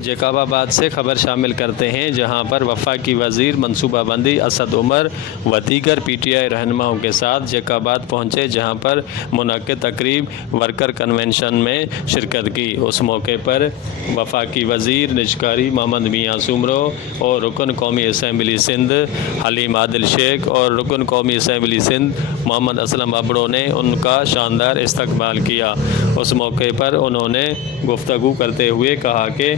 जैकबाबाद से खबर शामिल करते हैं, जहां पर वफाकी वजीर मनसूबा बंदी असद उमर व दीगर PTI रहनुमाओं के साथ जैकबाबाद पहुंचे, जहां पर मुनक्किद तकरीब वर्कर कन्वेंशन में शिरकत की। उस मौके पर वफाकी वजीर निजकारी मोहम्मद मियां सुमरो और रुकन कौमी असम्बली सिंध हलीम आदिल शेख और रुकन कौमी असम्बली सिंध मोहम्मद असलम अबड़ो ने उनका शानदार इस्तकबाल किया। उस मौके पर उन्होंने गुफ्तगू करते हुए कहा कि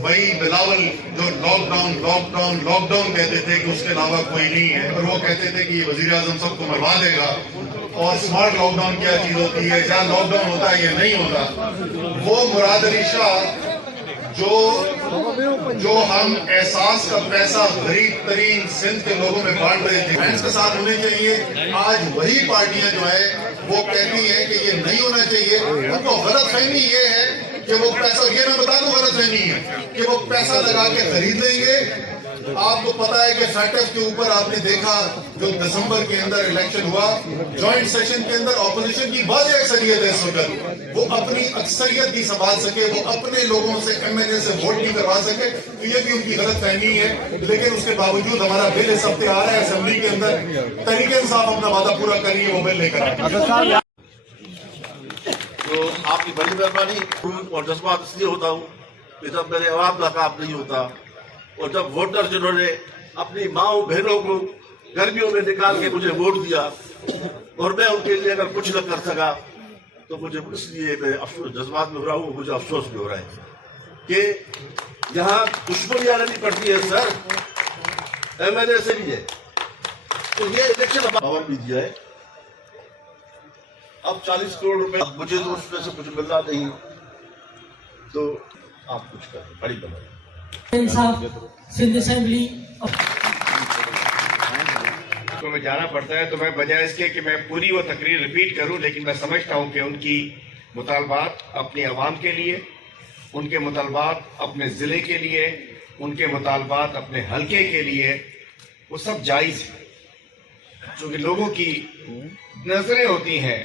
वही बिलावल जो लॉकडाउन कहते थे कि उसके अलावा कोई नहीं है, और वो कहते थे कि ये वजीर आजम सबको मरवा देगा, और स्मार्ट लॉकडाउन क्या चीज होती है, क्या लॉकडाउन होता है या नहीं होता। वो मुराद अली शाह जो हम एहसास का पैसा गरीब तरीन सिंध के लोगों में बांट रहे थे, फ्रेंड्स के साथ होने चाहिए। आज वही पार्टियां जो है वो कहती हैं कि ये नहीं होना चाहिए। उनको गलतफहमी ये है कि वो पैसा, ये मैं बता दूं गलतफहमी है कि वो पैसा लगा के खरीद लेंगे। आपको पता है कि फैक्टर्स के ऊपर आपने देखा जो दिसंबर के अंदर इलेक्शन हुआ, जॉइंट सेशन के अंदर ऑपोजिशन की वाज़ेह अक्सरियत है, इस वक्त वो अपनी अक्सरियत भी संभाल सके, वो अपने लोगों से MNA से वोट भी करवा सके, तो ये भी उनकी गलतफहमी है। लेकिन उसके बावजूद हमारा बिल इस हफ्ते आ रहा है असेंबली के अंदर, तरीके से आप अपना वादा पूरा करिए, वो बिल लेकर आए। तो आपकी बड़ी मेहरबानी और जज्बात इसलिए होता हूँ कि जब मेरे अवाम का काम नहीं होता, और जब वोटर जिन्होंने अपनी माओ बहनों को गर्मियों में निकाल के मुझे वोट दिया और मैं उनके लिए अगर कुछ न कर सका, तो मुझे इसलिए मैं अफसोस जज्बात में हो रहा हूँ, मुझे अफसोस भी हो रहा है कि यहाँ दुश्मनियाँ नहीं पड़ती है सर, MNA से भी है। तो ये इलेक्शन पावर भी दिया है, अब 40 करोड़ रुपए मुझे तो उसमें से कुछ मिल रहा नहीं, तो आप कुछ करें, बड़ी बात सिंध असेंबली तो में जाना पड़ता है, तो मैं बजाय इसके कि मैं पूरी वो तकरीर रिपीट करूं, लेकिन मैं समझता हूं कि उनकी मुतालबात अपनी आवाम के लिए, उनके मुतालबात अपने ज़िले के लिए, उनके मुतालबात अपने हलके के लिए, वो सब जायज़ है। क्योंकि लोगों की नज़रें होती हैं